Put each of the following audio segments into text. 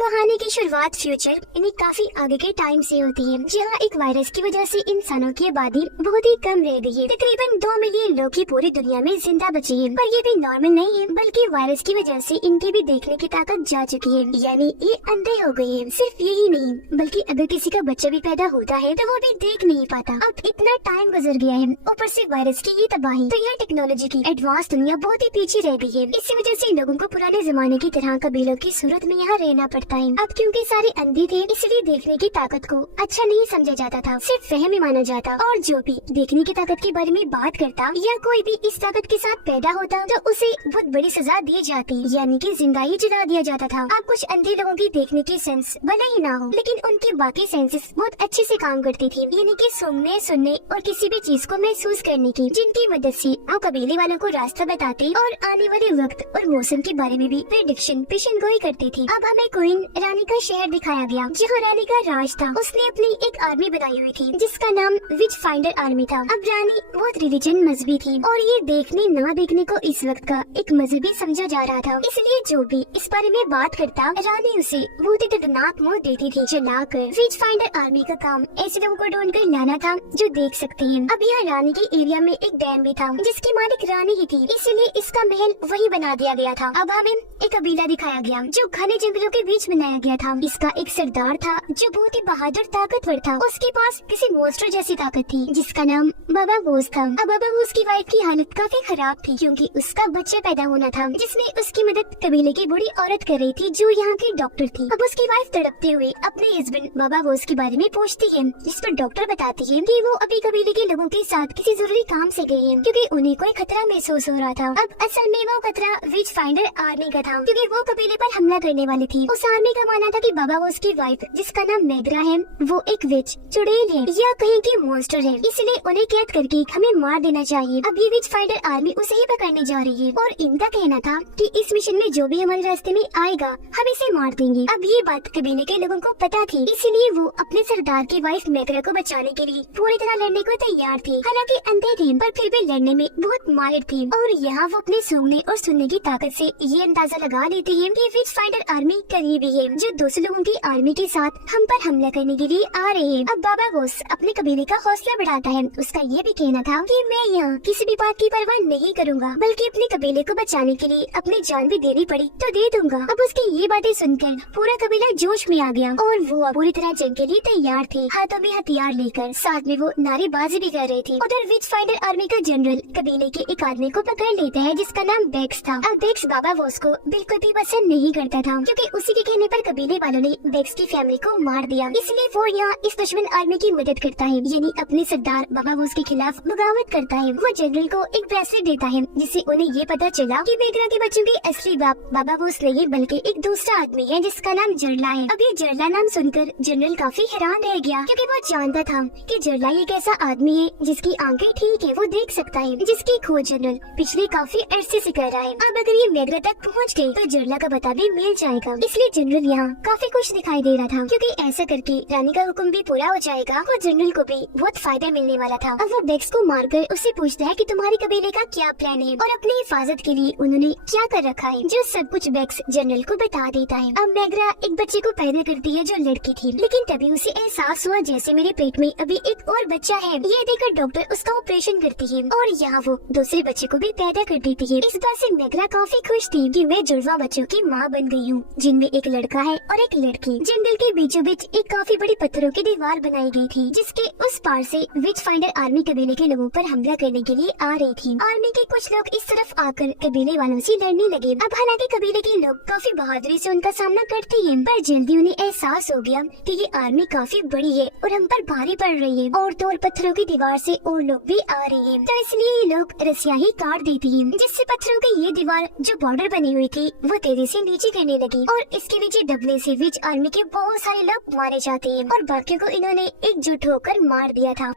कहानी की शुरुआत फ्यूचर यानी काफी आगे के टाइम से होती है, जहाँ एक वायरस की वजह से इंसानों की आबादी बहुत ही कम रह गई है। तकरीबन 2 मिलियन लोग ही पूरी दुनिया में जिंदा बचे हैं, पर ये भी नॉर्मल नहीं है, बल्कि वायरस की वजह से इनकी भी देखने की ताकत जा चुकी है, यानी ये अंधे हो गए हैं। सिर्फ यही नहीं, बल्कि अगर किसी का बच्चा भी पैदा होता है तो वो भी देख नहीं पाता। अब इतना टाइम गुजर गया है, ऊपर से वायरस की ये तबाही, तो यह टेक्नोलॉजी की एडवांस दुनिया बहुत ही पीछे रह गई है। इसी वजह से लोगों को पुराने जमाने की तरह कबीलों की सूरत में यहाँ रहना पड़ता है। अब क्योंकि सारे अंधे थे, इसलिए देखने की ताकत को अच्छा नहीं समझा जाता था, सिर्फ वहम ही माना जाता। और जो भी देखने की ताकत के बारे में बात करता या कोई भी इस ताकत के साथ पैदा होता तो उसे बहुत बड़ी सजा दी जाती, यानी कि जिंदा ही जला दिया जाता था। अब कुछ अंधे लोगों की देखने की सेंस भले ही ना हो, लेकिन उनकी बाकी सेंसेस बहुत अच्छे से काम करती थी, यानी कि सुनने, सुनने और किसी भी चीज को महसूस करने की, जिनकी मदद से वो कबीले वालों को रास्ता बताते और आने वाले वक्त और मौसम के बारे में भी प्रेडिक्शन पेशन गोई करती थी। अब हमें क्वीन रानी का शहर दिखाया गया, जहाँ रानी का राज था। उसने अपनी एक आर्मी बनाई हुई थी जिसका नाम विच फाइंडर आर्मी था। अब रानी बहुत रिलीजन मजहबी थी और ये देखने ना देखने को इस वक्त का एक मजहबी समझा जा रहा था, इसलिए जो भी इस बारे में बात करता रानी उसे बहुत ही दर्दनाक मौत देती थी जलाकर। विच फाइंडर आर्मी का काम ऐसे लोगों को ढूंढ कर लाना था जो देख सकते हैं। अब यहाँ रानी के एरिया में एक डैम भी था जिसकी मालिक रानी ही थी, इसलिए इसका महल वही बना दिया गया था। अब हमें एक कबीला दिखाया गया जो घने जंगलों के बीच बनाया गया था। इसका एक सरदार था जो बहुत ही बहादुर ताकतवर था। उसके पास किसी मॉन्स्टर जैसी ताकत थी जिसका नाम बाबा बोस था। अब बाबा बोस की वाइफ की हालत काफी खराब थी क्योंकि उसका बच्चा पैदा होना था, जिसमें उसकी मदद कबीले की बूढ़ी औरत कर रही थी जो यहाँ की डॉक्टर थी। अब उसकी वाइफ तड़पते हुए अपने हस्बैंड बाबा बोस के बारे में पूछती है, जिस पर डॉक्टर बताती है कि वो अभी कबीले के लोगों के साथ किसी जरूरी काम से गई है क्योंकि उन्हें कोई खतरा महसूस हो रहा था। अब असल में वो खतरा विच फाइंडर आर्मी का था क्योंकि वो कबीले पर हमला करने वाली थी। उस आर्मी का मानना था कि बाबा बोस की वाइफ जिसका नाम मेग्रा है वो एक विच चुड़ैल है या कहीं की मॉन्स्टर है, इसलिए उन्हें कैद करके हमें मार देना चाहिए। अब ये विच फाइंडर आर्मी उसे ही पकड़ने जा रही है और इनका कहना था कि इस मिशन में जो भी हमारे रास्ते में आएगा हम इसे मार देंगे। अब ये बात कबीले के लोगों को पता थी, इसलिए वो अपने सरदार की वाइफ मेग्रा को बचाने के लिए पूरी तरह लड़ने को तैयार थे। हालांकि अंधे थे पर फिर भी लड़ने में बहुत माहिर थे और यहाँ वो अपने सूंघने और सुनने की ताकत से ये अंदाजा लगा लेते हैं कि विच फाइंडर आर्मी करीबी है जो 200 लोगों की आर्मी के साथ हम पर हमला करने के लिए आ रहे हैं। अब बाबा बोस अपने कबीले का हौसला बढ़ाता है। उसका ये भी कहना था कि मैं यहाँ किसी भी बात की परवाह नहीं करूँगा, बल्कि अपने कबीले को बचाने के लिए अपनी जान भी देनी पड़ी तो दे दूंगा। अब उसकी ये बातें सुनकर पूरा कबीला जोश में आ गया और वो पूरी तरह जंग के लिए तैयार थे, हाथों में हथियार लेकर। साथ में वो नारेबाजी भी कर रहे थे। उधर विच फाइंडर आर्मी का जनरल कबीले के एक आदमी को पकड़ लेता है जिसका नाम बेक्स था। अब बेक्स बाबा बोस को बिल्कुल भी पसंद नहीं करता था क्योंकि उसी के कहने पर कबीले वालों ने बेक्स की फैमिली को मार दिया, इसलिए वो यहाँ इस दुश्मन आर्मी की मदद करता है, यानी अपने सरदार बाबा बोस के खिलाफ बगावत करता है। वो जनरल को एक ब्रेसलेट देता है जिससे उन्हें ये पता चला कि मेग्रा के बच्चों के असली बाप बाबा बोस नहीं बल्कि एक दूसरा आदमी है जिसका नाम जरला है। अब ये जरला नाम सुनकर जनरल काफी हैरान रह गया क्योंकि वो जानता था कि जरला एक ऐसा आदमी है जिसकी आंखें ठीक है, वो देख सकता है, जिसकी खोज जनरल पिछले काफी अरसे से कर रहा है। अब अगर ये मेग्रा तक पहुँच गए तो जरला का पता भी मिल जाएगा, इसलिए जनरल यहाँ काफी खुश दिखाई दे रहा था क्योंकि ऐसा करके रानी का हुक्म भी पूरा हो जाएगा और जनरल को भी बहुत फायदा मिलने वाला था। अब वो बेक्स को मारकर उससे पूछता है कि तुम्हारे कबीले का क्या प्लान है और अपनी हिफाजत के लिए उन्होंने क्या कर रखा है, जो सब कुछ बेक्स जनरल को बता देता है। अब मेग्रा एक बच्चे को पैदा करती है जो लड़की थी, लेकिन तभी उसे एहसास हुआ जैसे मेरे पेट में अभी एक और बच्चा है। ये देखकर डॉक्टर उसका ऑपरेशन करती है और यहाँ वो दूसरे बच्चे को भी पैदा कर देती है। इस बात से मेग्रा काफी खुश थी कि मैं जुड़वा बच्चों की माँ बन गई हूँ, जिनमें एक लड़का है और एक लड़की। जंगल के बीचों बीच एक काफी बड़ी पत्थरों की दीवार बनाई गई थी जिसके उस पार से विच फाइंडर आर्मी कबीले के लोगों पर हमला करने के लिए आ रही थी। आर्मी के कुछ लोग इस तरफ आकर कबीले वालों से लड़ने लगे। अब हालांकि कबीले के लोग काफी बहादुरी से उनका सामना करते हैं, पर जल्दी उन्हें एहसास हो गया कि ये आर्मी काफी बड़ी है और हम पर भारी पड़ रही है और तो और पत्थरों की दीवार से और लोग भी आ रहे हैं, तो इसलिए ये लोग रस्सियां ही काट देती हैं, जिससे पत्थरों की ये दीवार जो बॉर्डर बनी हुई थी वो तेजी से नीचे गिरने लगी और इसके नीचे दबने से विच आर्मी के बहुत सारे लोग मारे जाते हैं और बाकियों को इन्होंने एकजुट होकर मार दिया था।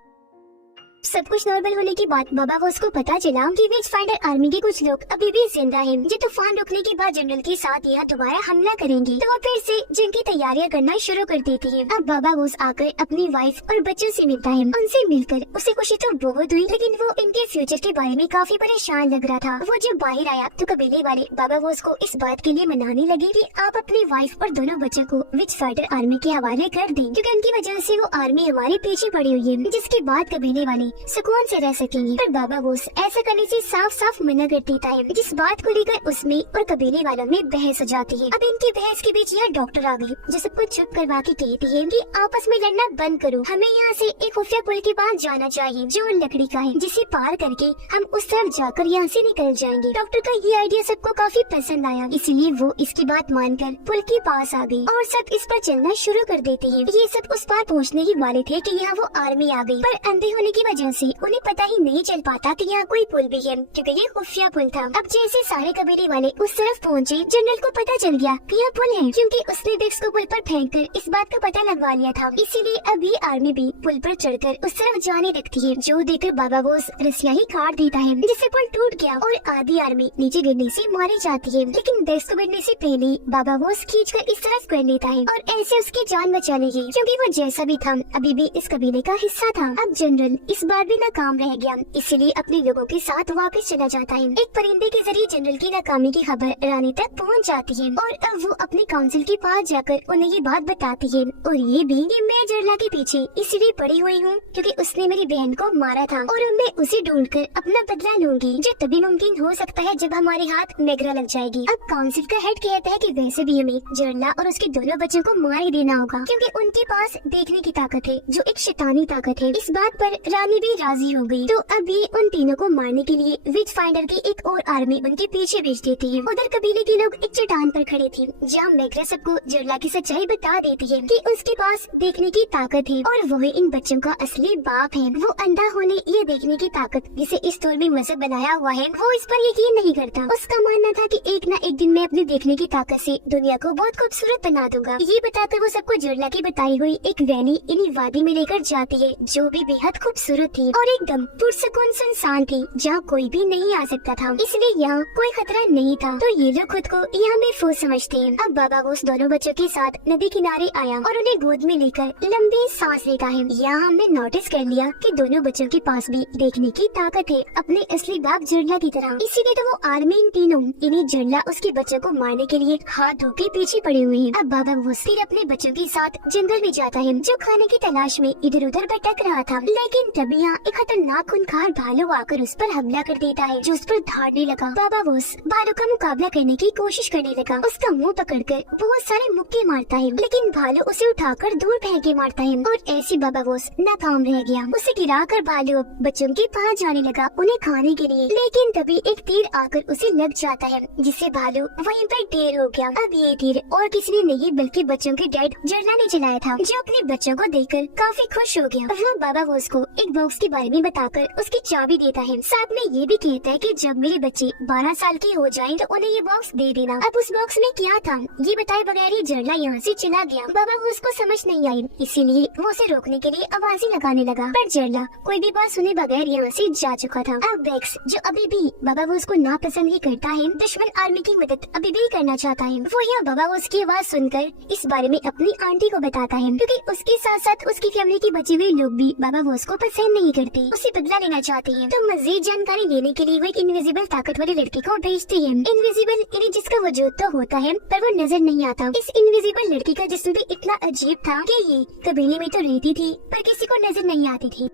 सब कुछ नॉर्मल होने के बाद बाबा बॉस को पता चला कि विच फाइंडर आर्मी के कुछ लोग अभी भी जिंदा हैं। ये तूफान रुकने के बाद जनरल के साथ यहाँ दोबारा हमला करेंगे, तो वो फिर से जंग की तैयारियां करना शुरू कर देती है। अब बाबा बॉस आकर अपनी वाइफ और बच्चों से मिलता है। उनसे मिलकर उसे खुशी तो बहुत हुई, लेकिन वो इनके फ्यूचर के बारे में काफी परेशान लग रहा था। वो जब बाहर आया तो कबीले वाले बाबा बॉस को इस बात के लिए मनाने लगे कि आप अपनी वाइफ और दोनों बच्चों को विच फाइटर आर्मी के हवाले कर दें, क्योंकि उनकी वजह से वो आर्मी हमारे पीछे पड़ी हुई है, जिसके बाद कबीले वाले सुकून से रह सकेंगे। पर बाबा बॉस ऐसा करने से साफ साफ मना कर देता है, जिस बात को लेकर उसमें और कबीले वालों में बहस हो जाती है। अब इनकी बहस के बीच यहाँ डॉक्टर आ गई, जो सबको चुप करवा के कहती है कि आपस में लड़ना बंद करो, हमें यहाँ से एक खुफिया पुल के पास जाना चाहिए जो लकड़ी का है, जिसे पार करके हम उस तरफ जाकर यहाँ से निकल जाएंगे। डॉक्टर का ये आइडिया सबको काफी पसंद आया, इसलिए वो इसकी बात मानकर पुल के पास आ गई और सब इस पर चलना शुरू कर देते हैं। ये सब उस पार पहुँचने ही वाले थे कि यहाँ वो आर्मी आ गई, पर अंधे होने की वजह से उन्हें पता ही नहीं चल पाता कि यहाँ कोई पुल भी है, क्योंकि ये खुफिया पुल था। अब जैसे सारे कबीले वाले उस तरफ पहुँचे, जनरल को पता चल गया कि यहाँ पुल है, क्योंकि उसने ब्रिक्स को पुल पर फेंककर इस बात का पता लगवा लिया था। इसीलिए अब ये आर्मी भी पुल पर चढ़कर उस तरफ जाने लगती है, जो देखकर बाबा बॉस रस्सियाँ ही काट देता है, जिससे पुल टूट गया और आधी आर्मी नीचे गिरने से मारी जाती है। लेकिन ब्रिक्स को गिरने से पहले बाबा बॉस खींचकर इस तरफ कर लेता है और ऐसे उसकी जान बचा ली, क्योंकि वो जैसा भी था अभी भी इस कबीले का हिस्सा था। अब जनरल इस बार भी नाकाम रह गया, इसलिए अपने लोगों के साथ वापस चला जाता है। एक परिंदे के जरिए जनरल की नाकामी की खबर रानी तक पहुंच जाती है और अब वो अपने काउंसिल के पास जाकर उन्हें ये बात बताती है, और ये भी कि मैं जरला के पीछे इसलिए पड़ी हुई हूँ क्योंकि उसने मेरी बहन को मारा था और मैं उसे ढूंढकर अपना बदला लूंगी, जो तभी मुमकिन हो सकता है जब हमारे हाथ मेगरा लग जाएगी। अब काउंसिल का हेड कहता है कि वैसे भी हमें जरला और उसके दोनों बच्चों को मार ही देना होगा, क्योंकि उनके पास देखने की ताकत है जो एक शैतानी ताकत है। इस बात पर रानी भी राजी हो गई, तो अभी उन तीनों को मारने के लिए विच फाइंडर की एक और आर्मी उनके पीछे भेज देती है। उधर कबीले के लोग एक चट्टान पर खड़े थे, जहाँ मेगरा सबको जरला की सच्चाई बता देती है कि उसके पास देखने की ताकत है और वो इन बच्चों का असली बाप है। वो अंधा होने ये देखने की ताकत जिसे इस तौर में मजहब बनाया हुआ है, वो इस पर यकीन नहीं करता। उसका मानना था कि एक न एक दिन मैं अपनी देखने की ताकत से दुनिया को बहुत खूबसूरत बना दूंगा। ये बताकर वो सबको जरला की बताई हुई एक वैली इन्हीं वादी में लेकर जाती है, जो भी बेहद खूबसूरत थी और एकदम पुरसकून सुनसान थी, जहाँ कोई भी नहीं आ सकता था, इसलिए यहाँ कोई खतरा नहीं था। तो ये लोग खुद को यहाँ महफूज समझते हैं। अब बाबा बॉस दोनों बच्चों के साथ नदी किनारे आया और उन्हें गोद में लेकर लंबी सांस लेता है। यहाँ हमने नोटिस कर लिया कि दोनों बच्चों के पास भी देखने की ताकत है, अपने असली बाप जरला की तरह। इसीलिए तो वो आर्मी इन तीनों इन्हें जरला उसके बच्चों को मारने के लिए हाथ धो के पीछे पड़े हुए हैं। अब बाबा बॉस फिर अपने बच्चों के साथ जंगल में जाता है, जो खाने की तलाश में इधर उधर भटक रहा था। लेकिन तभी यहाँ एक खतरनाक खूंखार भालू आकर उस पर हमला कर देता है, जो उस पर धाड़ने लगा। बाबा बॉस भालू का मुकाबला करने की कोशिश करने लगा, उसका मुंह पकड़कर बहुत सारे मुक्के मारता है, लेकिन भालू उसे उठाकर दूर फेंके मारता है और ऐसे बाबा बॉस नाकाम रह गया। उसे गिराकर भालू बच्चों के पास जाने लगा उन्हें खाने के लिए, लेकिन तभी एक तीर आकर उसे लग जाता है, जिससे भालू वहीं पर ढेर हो गया। अब ये तीर और किसी ने नहीं बल्कि बच्चों के डैड जरला ने चलाया था, जो अपने बच्चों को देखकर काफी खुश हो गया। वो बाबा बॉस को एक बॉक्स के बारे में बताकर उसकी चाबी देता है, साथ में ये भी कहता है कि जब मेरे बच्चे 12 साल के हो जाएं तो उन्हें ये बॉक्स दे देना। अब उस बॉक्स में क्या था ये बताए बगैर ही जरला यहाँ से चला गया। बाबा बॉस को समझ नहीं आई, इसीलिए वो उसे रोकने के लिए आवाजें लगाने लगा, पर जरला कोई भी बात सुने बगैर यहाँ से जा चुका था। अब बेक्स, जो अभी भी बाबा बॉस को नापसंद ही करता है, दुश्मन आर्मी की मदद अभी भी करना चाहता है। वो यहाँ बाबा बॉस की आवाज सुनकर इस बारे में अपनी आंटी को बताता है, क्योंकि उसके साथ साथ उसकी फैमिली के बचे हुए लोग भी बाबा बॉस को पसंद नहीं करते, उसे बदला लेना चाहते हैं। तो मजीद जानकारी लेने के लिए वो एक इनविजिबल ताकत वाले लड़के को भेजते हैं। इनविजिबल यानी जिसका वजूद तो होता है पर वो नजर नहीं आता। इस इनविजिबल लड़की का जिस्म भी इतना अजीब था कि ये कबीले में तो रहती थी पर किसी को नजर नहीं आती थी।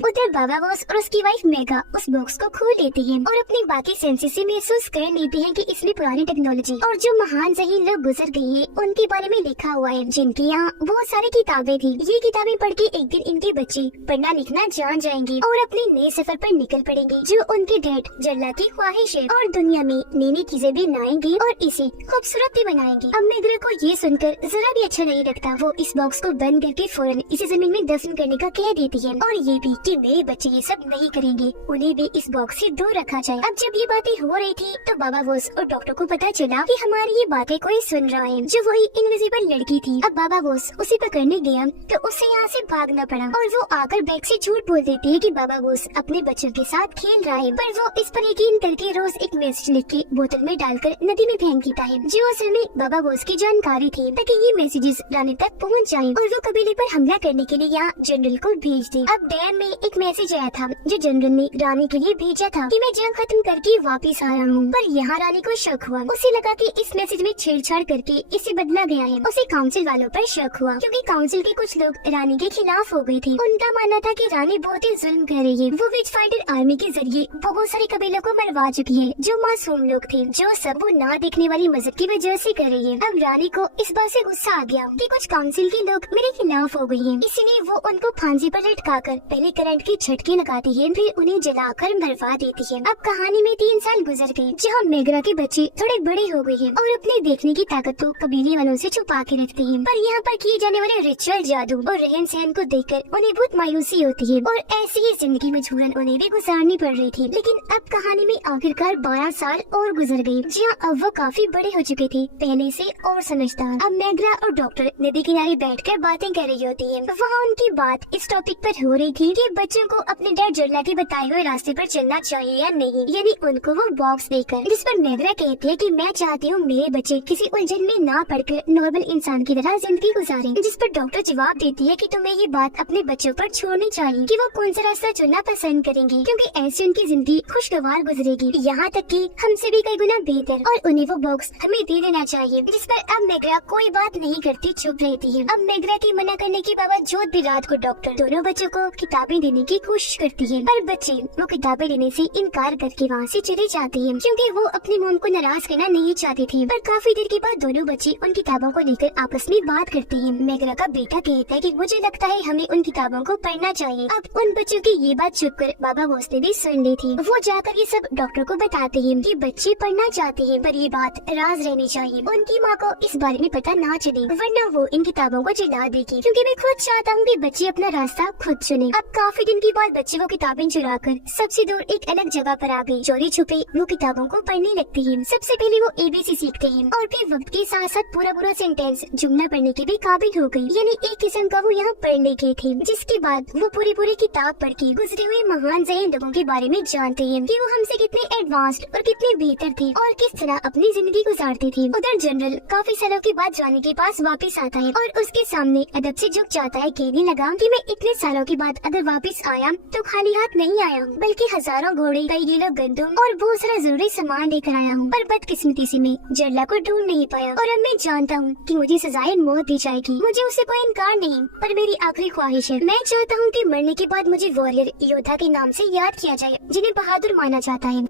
उधर बाबा बॉस और उसकी वाइफ मेगा उस बॉक्स को खोल लेती हैं और अपनी बाकी सेंसेस से महसूस कर लेती हैं कि इसमें पुरानी टेक्नोलॉजी और जो महान जहीन लोग गुजर गए हैं उनके बारे में लिखा हुआ है, जिनकी यहाँ बहुत सारी किताबें थी। ये किताबें पढ़ के एक दिन इनके बच्चे पढ़ना लिखना जान जाएंगे और अपने नए सफर पर निकल पड़ेंगे, जो उनके डैड जरला की ख्वाहिश है, और दुनिया में नई नई चीजें भी लाएंगे और इसे खूबसूरत भी बनाएंगे। अब मेगा को ये सुनकर जरा भी अच्छा नहीं लगता। वो इस बॉक्स को बंद करके फौरन इसे जमीन में दफन करने का कह देती है और ये भी कि मेरे बच्चे ये सब नहीं करेंगे, उन्हें भी इस बॉक्स से दूर रखा जाए। अब जब ये बातें हो रही थी तो बाबा बोस और डॉक्टर को पता चला कि हमारी ये बातें कोई सुन रहा है, जो वही इनविजिबल लड़की थी। अब बाबा बोस उसे पकड़ने गया तो उससे यहाँ से भागना पड़ा और वो आकर बैग से झूठ बोल देती है कि बाबा बोस अपने बच्चों के साथ खेल रहा है, पर वो इस पर यकीन करके रोज एक मैसेज लिख के बोतल में डालकर नदी में फेंक देता है, जो असल में बाबा बोस की जानकारी थी, ताकि ये मैसेजेस रानी तक पहुँच जाए और वो कबीले पर हमला करने के लिए यहाँ जनरल को भेज दे। अब डैम में एक मैसेज आया था जो जनरल ने रानी के लिए भेजा था कि मैं जंग खत्म करके वापिस आया हूँ, पर यहाँ रानी को शक हुआ। उसे लगा कि इस मैसेज में छेड़छाड़ करके इसे बदला गया है। उसे काउंसिल वालों पर शक हुआ क्योंकि काउंसिल के कुछ लोग रानी के खिलाफ हो गए थे। उनका मानना था कि रानी बहुत ही जुल्म कर रही है, वो विच फाइटर आर्मी के जरिए बहुत सारे कबीलों को मरवा चुकी है जो मासूम लोग थे, जो सब वो ना देखने वाली मजहब की वजह से कर रही है। अब रानी को इस बात से गुस्सा आ गया कि कुछ काउंसिल के लोग मेरे खिलाफ हो गई हैं, इसीलिए वो उनको फांसी पर लटकाकर पहले करंट के झटके लगाती है, फिर उन्हें जलाकर मरवा देती है। अब कहानी में 3 साल गुजर गए, जहाँ मेगरा के बच्चे थोड़े बड़े हो गए हैं और अपने देखने की ताकत को कबीले वालों से छुपा के रखते हैं, पर यहाँ पर किए जाने वाले रिचुअल जादू और रहन सहन को देखकर उन्हें बहुत मायूसी होती है और ऐसी ही जिंदगी मजबूरन उन्हें भी गुजारनी पड़ रही थी। लेकिन अब कहानी में आखिरकार 12 साल और गुजर गए, जहाँ अब वो काफी बड़े हो चुके थे, पहले से और समझदार। अब मेगरा और डॉक्टर नदी किनारे बैठकर बातें कर रही होती है। वहाँ उनकी बात इस टॉपिक पर हो रही थी कि बच्चों को अपने डैड जरला के बताए हुए रास्ते पर चलना चाहिए या नहीं, यानी उनको वो बॉक्स देकर, जिस पर मेगरा कहती है कि मैं चाहती हूँ मेरे बच्चे किसी उलझन में ना पड़कर नॉर्मल इंसान की तरह जिंदगी गुजारें, जिस पर डॉक्टर जवाब देती है कि तुम्हें ये बात अपने बच्चों पर छोड़नी चाहिए कि वो कौन सा रास्ता चुनना पसंद करेंगे, क्योंकि ऐसे उनकी जिंदगी खुशगवार गुजरेगी, यहाँ तक कि हमसे भी कई गुना बेहतर, और उन्हें वो बॉक्स हमें दे देना चाहिए। जिस पर अब मेगरा कोई बात नहीं करती, चुप रहती है। अब मेगरा की मना करने के बावजूद भी रात को डॉक्टर दोनों बच्चों को किताबें देने की कोशिश करती है, पर बच्चे वो किताबें लेने से इनकार करके वहाँ से चले जाते हैं, क्योंकि वो अपनी मोम को नाराज करना नहीं चाहते थे। पर काफी देर के बाद दोनों बच्चे उन किताबों को लेकर आपस में बात करते हैं। मेगरा का बेटा कहता है कि मुझे लगता है हमें उन किताबों को पढ़ना चाहिए। अब उन बच्चों की ये बात छुपकर बाबा बोस ने भी सुन ली थी। वो जाकर ये सब डॉक्टर को बताते हैं कि बच्चे पढ़ना चाहते हैं, पर ये बात राज रहनी चाहिए, उनकी माँ को इस बारे में पता ना चले, वरना वो इन किताबों को जला देगी, क्योंकि मैं खुद चाहता हूँ कि बच्चे अपना रास्ता खुद चुने। अब काफी दिन के बाद बच्चे वो किताबें चुराकर सबसे दूर एक अलग जगह पर आ गए। चोरी छुपे वो किताबों को पढ़ने लगते हैं। सबसे पहले वो ABC सीखते हैं और फिर वक्त के साथ साथ पूरा सेंटेंस जुमला पढ़ने के भी काबिल हो गई, यानी एक किस्म का वो यहाँ पढ़ने के थे। जिसके बाद वो पूरी किताब पढ़ के गुजरे हुए महान जहन लोगों के बारे में जानते हैं कि वो हमसे कितने एडवांस्ड और कितने बेहतर थे और किस तरह अपनी जिंदगी गुजारते थे। उधर जनरल काफी सालों के बाद रानी के पास वापस आता है और उसके सामने अदब से झुक जाता है, कहने लगा कि मैं इतने सालों के बाद अगर वापस आया तो खाली हाथ नहीं आया हूँ, बल्कि हजारों घोड़े, कई किलो गंदम और बहुत सारा जरूरी सामान लेकर आया हूँ। पर बदकिस्मती से मैं जरला को ढूंढ नहीं पाया और अब मैं जानता हूँ कि मुझे सजाए मौत दी जाएगी। मुझे उससे कोई इनकार नहीं, पर मेरी आखिरी ख्वाहिश है, मैं चाहता हूँ कि मरने के बाद मुझे वॉरियर योद्धा के नाम से याद किया जाए, जिन्हें बहादुर माना जाता है।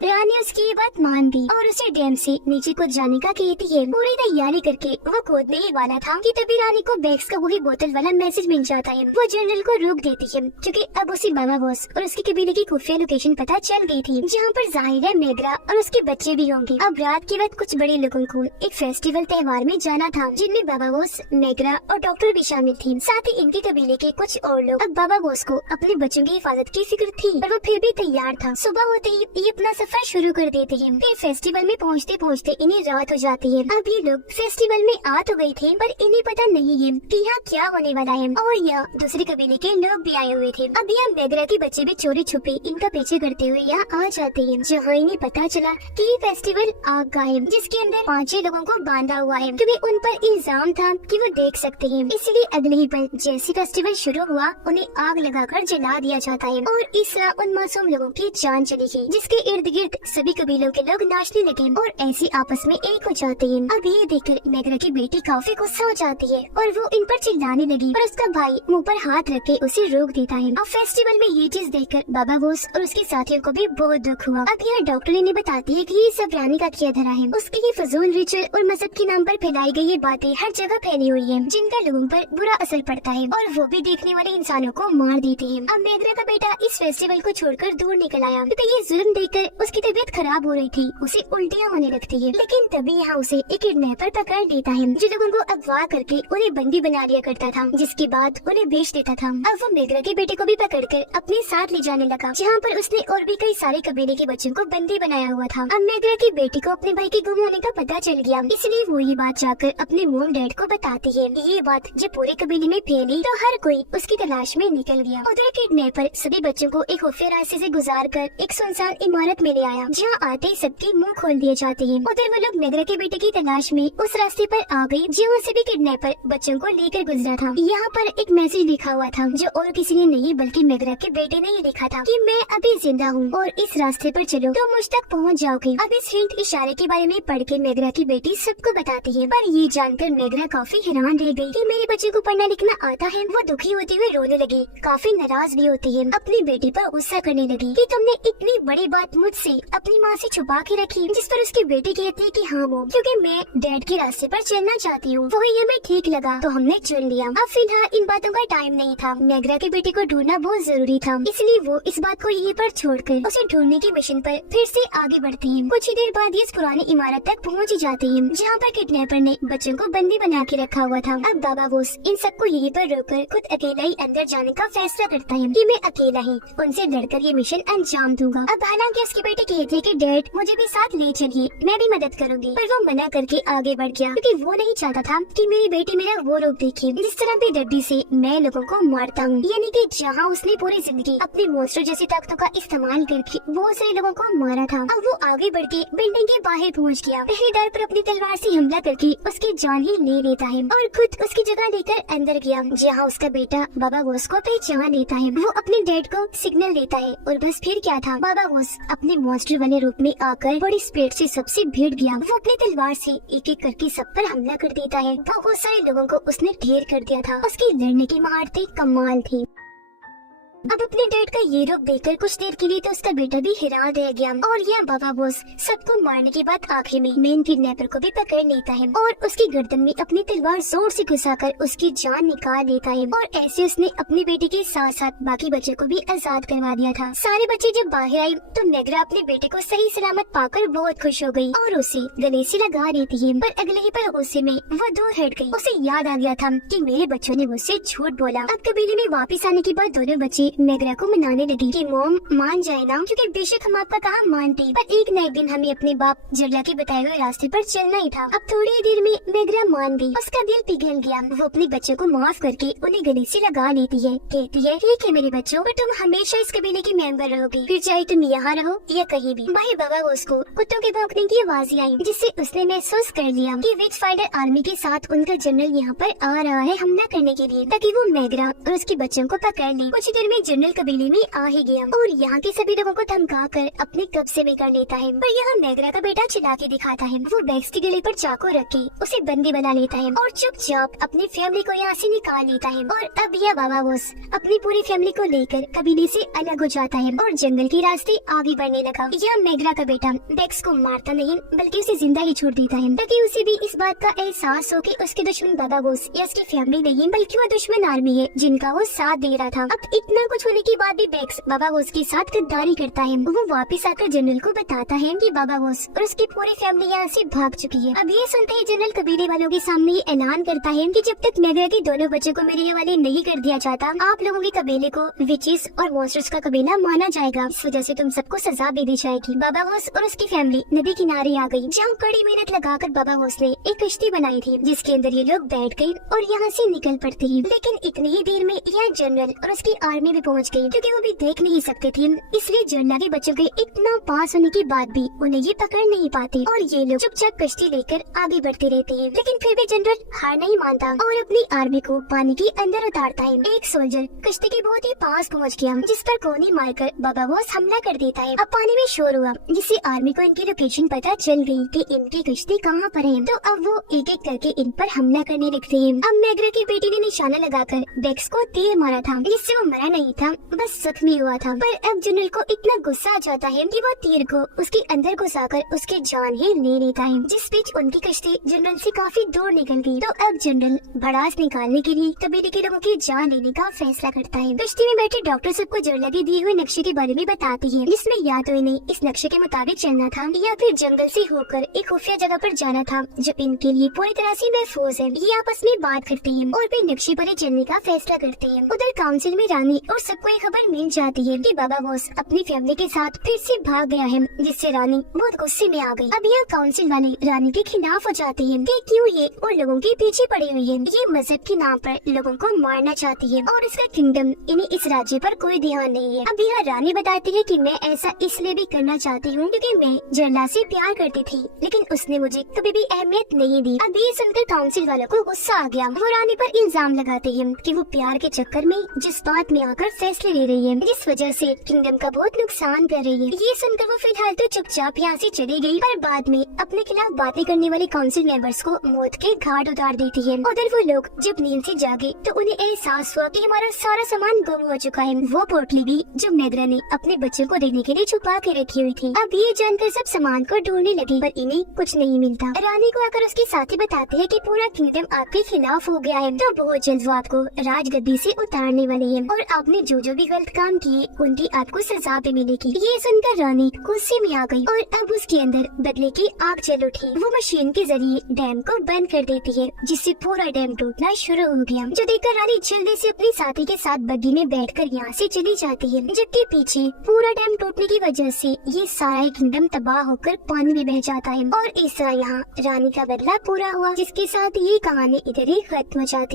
रानी उसकी ये बात मान गई और उसे डैम से नीचे कूद जाने का कहती है। पूरी तैयारी करके वो कूदने ही वाला था कि तभी रानी को बैग्स का वही बोतल वाला मैसेज मिल जाता है। वो जनरल को रोक देती है क्योंकि अब उसे बाबा बोस और उसके कबीले की खुफिया लोकेशन पता चल गई थी, जहाँ पर जाहिर है मेगरा और उसके बच्चे भी होंगे। अब रात के वक्त कुछ बड़े लोगों को एक फेस्टिवल त्योहार में जाना था, जिनमें बाबा बोस, मेगरा और डॉक्टर भी शामिल थी, साथ ही इनके कबीले के कुछ और लोग। अब बाबा बोस को अपने बच्चों की हिफाजत की फिक्र थी, पर वो फिर भी तैयार था। सुबह होते ही ये अपना सफर शुरू कर देते हैं। फिर फेस्टिवल में पहुँचते पहुँचते इन्हें रात हो जाती है। अब ये लोग फेस्टिवल में आ तो गए थे, पर इन्हें पता नहीं है कि यहाँ क्या होने वाला है, और यहाँ दूसरे कबीले के लोग भी आए हुए थे। अब यहाँ मेगरा के बच्चे भी चोरी छुपे इनका पीछे करते हुए यहाँ आ जाते हैं, जहाँ इन्हें पता चला कि ये फेस्टिवल आग का है, जिसके अंदर 5-6 लोगों को बांधा हुआ है, क्योंकि उन पर इल्जाम था कि वो देख सकते हैं। इसलिए अगले ही पल जैसे फेस्टिवल शुरू हुआ, उन्हें आग लगाकर जला दिया जाता है और इस तरह उन मासूम लोगों की जान चली गई, जिसके इर्द गिर्द सभी कबीलों के लोग नाचने लगे और ऐसे आपस में एक हो जाते हैं। अब ये देखकर मेगरा की बेटी काफी गुस्सा हो जाती है और वो इन पर चिल्लाने लगी, पर उसका भाई मुंह पर हाथ रख के उसे रोक देता है। अब फेस्टिवल में ये चीज देखकर बाबा बोस और उसके साथियों को भी बहुत दुख हुआ। अब यहाँ डॉक्टर इन्हें बताती है कि ये सब रानी का किया धरा है, उसके ये फजूल रिचुअल और मजहब के नाम पर फैलाई गई ये बातें हर जगह फैली हुई है, जिनका लोगों पर बुरा असर पड़ता है और वो भी देखने वाले इंसानों को मार देते हैं। अब मेगरा का बेटा इस फेस्टिवल को छोड़कर दूर निकल आया, तो ये जुल्म देखकर उसकी तबीयत खराब हो रही थी, उसे उल्टियाँ होने लगती है। लेकिन तभी यहाँ उसे एक किडनैपर पकड़ लेता है जो लोगों को अगवा करके उन्हें बंदी बना लिया करता था, जिसके बाद उन्हें बेच देता था। अब वो मेगरा के बेटे को भी पकड़कर अपने साथ ले जाने लगा, जहाँ पर उसने और भी कई सारे कबीले के बच्चों को बंदी बनाया हुआ था। अब मेगरा की बेटी को अपने भाई के गुम होने का पता चल गया, इसलिए वो ये बात जाकर अपने मोम डैड को बताती है। ये बात जब पूरे कबीले में फैली तो हर कोई उसकी तलाश में निकल गया। उधर किडनैपर सभी बच्चों को एक खुफिया रास्ते से गुजार कर एक सुनसान इमारत में ले आया, जहाँ आते ही सबके मुंह खोल दिए जाते हैं। उधर वो लोग मेगरा के बेटे की तलाश में उस रास्ते पर आ गए, जहाँ से भी किडनैपर बच्चों को लेकर गुजरा था। यहाँ पर एक मैसेज लिखा हुआ था जो और किसी ने नहीं बल्कि मेगरा के बेटे ने ही लिखा था कि मैं अभी जिंदा हूँ और इस रास्ते पर चलो तो मुझ तक पहुँच जाओगे। अब इस हिंट इशारे के बारे में पढ़ के मेगरा की बेटी सबको बताती है, पर ये जानकर मेगरा काफी हैरान रह गई कि मेरे बच्चे को पढ़ना लिखना आता है। वो दुखी होते हुए रोने लगी, काफी नाराज भी होती है, अपनी बेटी पर गुस्सा करने लगी कि तुमने इतनी बड़ी बात मुझसे अपनी माँ से छुपा के रखी। जिस पर उसकी बेटी कहती है कि हाँ वो, क्योंकि मैं डैड के रास्ते पर चलना चाहती हूँ, वही हमें ठीक लगा तो हमने चुन लिया। अब फिलहाल इन बातों का टाइम नहीं था, मेगरा के बेटे को ढूंढना बहुत जरूरी था, इसलिए वो इस बात को यहीं पर छोड़कर उसे ढूंढने की मिशन पर फिर से आगे बढ़ती है। कुछ ही देर बाद ये इस पुरानी इमारत तक पहुँच ही जाती है, जहाँ पर किडनैपर ने बच्चों को बंदी बना के रखा हुआ था। अब बाबा बोस इन सबको यहीं पर रोककर खुद अकेला ही अंदर जाने का फैसला करता है कि मैं अकेला ही उनसे लड़कर ये मिशन अंजाम दूंगा। अब हालांकि उसकी बेटी कहती है कि डैड मुझे भी साथ ले चलिए, मैं भी मदद करूंगी, पर वो मना करके आगे बढ़ गया, क्योंकि वो नहीं चाहता था कि मेरी बेटी मेरा वो रूप देखे जिस तरह बेदर्दी से मैं लोगों को मारता हूँ। यानी कि जहाँ उसने पूरी जिंदगी अपने मॉन्स्टर जैसी ताकतों का इस्तेमाल करके बहुत सारे लोगों को मारा था। अब वो आगे बढ़ के बिल्डिंग के बाहर पहुँच गया, पहरेदार पर अपनी तलवार से हमला करके उसकी जान ही ले लेता है और खुद उसकी जगह लेकर अंदर गया, जहाँ उसका बेटा बाबा बोस को पहचान लेता है। वो अपने डैड को सिग्नल देता है और बस फिर क्या था, बाबा बोस अपने मॉन्स्टर वाले रूप में आकर बड़ी स्पीड से सबसे भिड़ गया। वो अपनी तलवार से एक एक करके सब पर हमला कर देता है। बहुत सारे लोगों को उसने ढेर कर दिया था। उसकी लड़ने की महारतें कमाल थी। अब अपने डैड का ये रूप देखकर कुछ देर के लिए तो उसका बेटा भी हैरान रह गया और यह बाबा बोस सबको मारने के बाद आखिर में मेन किडनैपर को भी पकड़ लेता है और उसकी गर्दन में अपनी तलवार जोर से घुसाकर उसकी जान निकाल लेता है। और ऐसे उसने अपनी बेटी के साथ साथ बाकी बच्चों को भी आजाद करवा दिया था। सारे बच्चे जब बाहर आए तो मेगरा अपने बेटे को सही सलामत पाकर बहुत खुश हो गई और उसे गले से लगा लेती है, पर अगले ही पल गुस्से में वो दूर हट गई। उसे याद आ गया था कि मेरे बच्चों ने मुझसे झूठ बोला। अब कबीले में वापस आने के बाद दोनों बच्चे मेगरा को मनाने लगी कि मॉम मान जाए ना, क्योंकि बेशक हम आपका कहा मानते, पर एक न एक दिन हमें अपने बाप जरला के बताए हुए रास्ते पर चलना ही था। अब थोड़ी देर में मेगरा मान गई, उसका दिल पिघल गया। वो अपने बच्चों को माफ करके उन्हें गले से लगा लेती है, कहती है ठीक है मेरे बच्चों, पर तुम हमेशा इस कबीले की मेंबर रहोगी, फिर चाहे तुम यहाँ रहो या कहीं भी। भाई बाबा उसको कुत्तों के भौंकने की आवाज़ें आई, जिससे उसने महसूस कर लिया कि विच फाइटर आर्मी के साथ उनका जनरल यहाँ पर आ रहा है हमला करने के लिए, ताकि वो मेगरा और उसके बच्चों को पकड़ ले। कुछ देर में जनरल कबीले में आ ही गया और यहाँ के सभी लोगों को धमका कर अपने कब्जे में कर लेता है। पर यहाँ मेगरा का बेटा चिल्ला के दिखाता है। वो बैग्स के गले पर चाकू रख के उसे बंदी बना लेता है और चुपचाप अपनी फैमिली को यहाँ से निकाल लेता है। और अब यह बाबा बोस अपनी पूरी फैमिली को लेकर कबीले से अलग हो जाता है और जंगल के रास्ते आगे बढ़ने लगा। यह मेगरा का बेटा बैग्स को मारता नहीं बल्कि उसे जिंदा ही छोड़ देता है, ताकि उसे भी इस बात का एहसास हो कि उसके दुश्मन बाबा बोस या उसकी फैमिली नहीं बल्कि वो दुश्मन आर्मी है जिनका वो साथ दे रहा था। अब इतना कुछ होने के बाद भी बैग्स बाबा बोस के साथ गद्दारी करता है। वो वापस आकर जनरल को बताता है कि बाबा बोस और उसकी पूरी फैमिली यहाँ से भाग चुकी है। अब ये सुनते ही जनरल कबीले वालों के सामने ये ऐलान करता है कि जब तक मेगरा के दोनों बच्चों को मेरे हवाले नहीं कर दिया जाता, आप लोगों के कबीले को विचेस और मॉन्स्टर्स का कबीला माना जाएगा। इस वजह से तुम सबको सजा भी दी जाएगी। बाबा बोस और उसकी फैमिली नदी किनारे आ गई, जहाँ कड़ी मेहनत लगाकर बाबा बोस ने एक कश्ती बनाई थी, जिसके अंदर ये लोग बैठ गए और यहाँ से निकल पड़ते हैं। लेकिन इतनी ही देर में यह जनरल और उसकी आर्मी भी पहुँच गयी, क्योंकि वो भी देख नहीं सकते थे, इसलिए जरला के बच्चों के इतना पास होने के बाद भी उन्हें ये पकड़ नहीं पाते और ये लोग चुपचाप कश्ती लेकर आगे बढ़ते रहते हैं। लेकिन फिर भी जनरल हार नहीं मानता और अपनी आर्मी को पानी के अंदर उतारता है। एक सोल्जर कश्ती के बहुत ही पास पहुंच गया, जिस पर गोली मारकर बाबा बोस हमला कर देता है। अब पानी में शोर हुआ, जिससे आर्मी को इनकी लोकेशन पता चल गई कि इनकी कश्ती कहाँ पर है। तो अब वो एक एक करके इन पर हमला करने लगते हैं। अब मेगरा की बेटी ने निशाना लगाकर बैग्स को तीर मारा था, जिससे वो मरा नहीं नहीं था, बस जख्मी हुआ था। पर अब जनरल को इतना गुस्सा आ जाता है कि वो तीर को उसके अंदर घुसाकर उसकी जान ही ले लेता है, जिस बीच उनकी कश्ती जनरल से काफी दूर निकल गई। तो अब जनरल भड़ास निकालने के लिए कबीले के लोगों की जान लेने का फैसला करता है। कश्ती में बैठे डॉक्टर सबको जड़ लगे दिए हुए नक्शे के बारे में बताती है, जिसमें या तो इन्हें इस नक्शे के मुताबिक चलना था या फिर जंगल से होकर एक खुफिया जगह पर जाना था जो इनके लिए पूरी तरह से महफूज है। ये आपस में बात करते हैं और फिर नक्शे पर ही चलने का फैसला करते हैं। उधर काउंसिल में रानी और सबको ये खबर मिल जाती है कि बाबा बॉस अपनी फैमिली के साथ फिर से भाग गया है, जिससे रानी बहुत गुस्से में आ गई। अब यह काउंसिल वाले रानी के खिलाफ हो जाते हैं कि क्यों ये उन लोगों के पीछे पड़ी हुई है। ये मजहब के नाम पर लोगों को मारना चाहती है और इसका किंगडम इन्हें इस राज्य पर कोई ध्यान नहीं है। अब यह रानी बताती है कि मैं ऐसा इसलिए भी करना चाहती हूँ क्योंकि मैं जरला से प्यार करती थी, लेकिन उसने मुझे कभी भी अहमियत नहीं दी। अब ये सुनकर काउंसिल वालों को गुस्सा आ गया। वो रानी पर इल्जाम लगाते हैं कि वो प्यार के चक्कर में जिस बात में आकर फैसले ले रही है, जिस वजह से किंगडम का बहुत नुकसान कर रही है। ये सुनकर वो फिलहाल तो चुपचाप यहाँ से चली गई, पर बाद में अपने खिलाफ बातें करने वाले काउंसिल मेंबर्स को मौत के घाट उतार देती है। उधर वो लोग जब नींद से जागे तो उन्हें एहसास हुआ कि हमारा सारा सामान गुम हो चुका है। वो पोटली भी जो नेद्रा ने अपने बच्चों को देने के लिए छुपा के रखी हुई थी। अब ये जानकर सब सामान को ढूंढने लगी, पर इन्हें कुछ नहीं मिलता। रानी को आकर उसके साथी बताते हैं कि पूरा किंगडम आपके खिलाफ हो गया है, तो बहुत जल्द वो आपको राजगद्दी से उतारने वाली है और आपने जो भी गलत काम किए उनकी आपको सजा भी मिलेगी। ये सुनकर रानी गुस्से में आ गई और अब उसके अंदर बदले की आग जल उठी। वो मशीन के जरिए डैम को बंद कर देती है, जिससे पूरा डैम टूटना शुरू हो गया। जो देखकर रानी जल्दी से अपने साथी के साथ बग्गी में बैठकर यहाँ से चली जाती है, जबकि पीछे पूरा डैम टूटने की वजह से ये सारा किंगडम तबाह होकर पानी में बह जाता है। और इस तरह यहाँ रानी का बदला पूरा हुआ, जिसके साथ ये कहानी इधर ही खत्म हो जाती है।